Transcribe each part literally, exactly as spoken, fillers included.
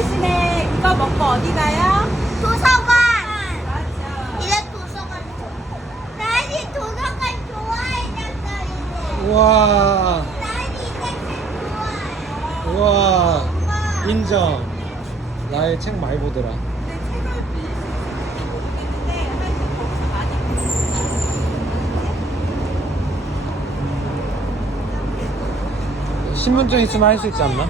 대신에 이거 먹고 어디 가요? 도서관. 맞아. 이제 도서관. 나이 도서관 좋아해졌어 이제. 우와, 나이 이제 책 좋아해. 우와, 엄마. 인정. 나의 책 많이 보더라. 근데 책을 빌릴 수 있을지 모르겠는데 하여튼 거기서 많이 신분증 있으면 할 수 있지 않나?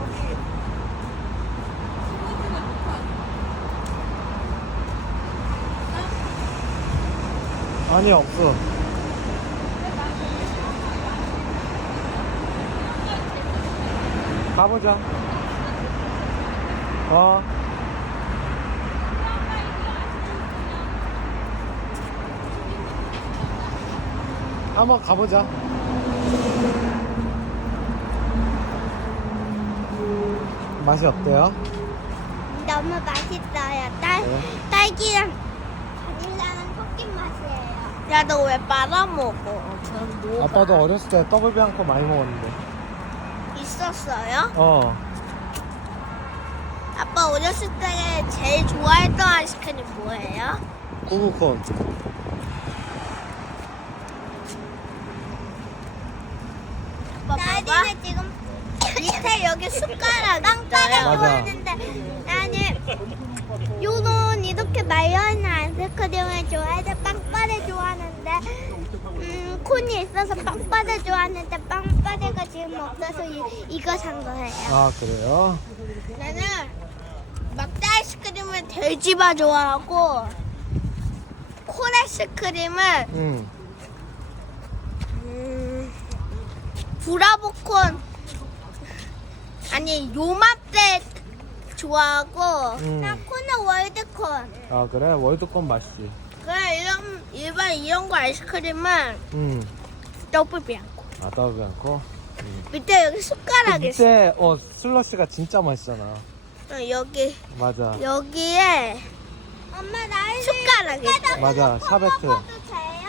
아니, 없어. 가보자. 어. 한번 가보자. 맛이 어때요? 너무 맛있어요. 딸 그래? 딸기랑 바닐라랑 섞인 맛이에요. 야, 너 왜 빨아먹어? 전 녹아. 아빠도 어렸을 때 더블 비앙코 많이 먹었는데. 있었어요? 어. 아빠 어렸을 때 제일 좋아했던 아이스크림 뭐예요? 꾸부콘. 아빠 봐봐. 나리는 지금 밑에 여기 숟가락 빵빠레 있어요. 맞아. 좋아하는데 나는 요런 이렇게 말려있는 아이스크림을 좋아해서 빵빠레 좋아하는데 음, 콘이 있어서 빵빠레 좋아하는데 빵빠레가 지금 없어서 이, 이거 산 거예요. 아, 그래요? 나는 막대 아이스크림은 돼지바 좋아하고 콘 아이스크림은 응. 음, 브라보콘 아니 요맘때 좋아하고 응. 나 콘은 월드콘. 아, 그래? 월드콘 맛있지. 그래 이런 일반 이런 거 아이스크림은 응. 더블비 않고 아, 더블 비앙코? 밑에 여기 그 숟가락 있어. 밑에, 어, 슬러시가 진짜 맛있잖아. 어, 여기 맞아. 여기에 엄마 나이 숟가락 있어. 맞아, 샤베트. 먹어도 돼요?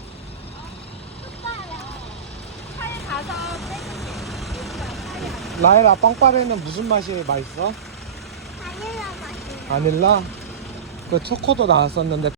숟가락. 차에 가서 라일아, 빵빠레는 무슨 맛이 맛있어? 바닐라 맛이에요. 바닐라? 그 초코도 나왔었는데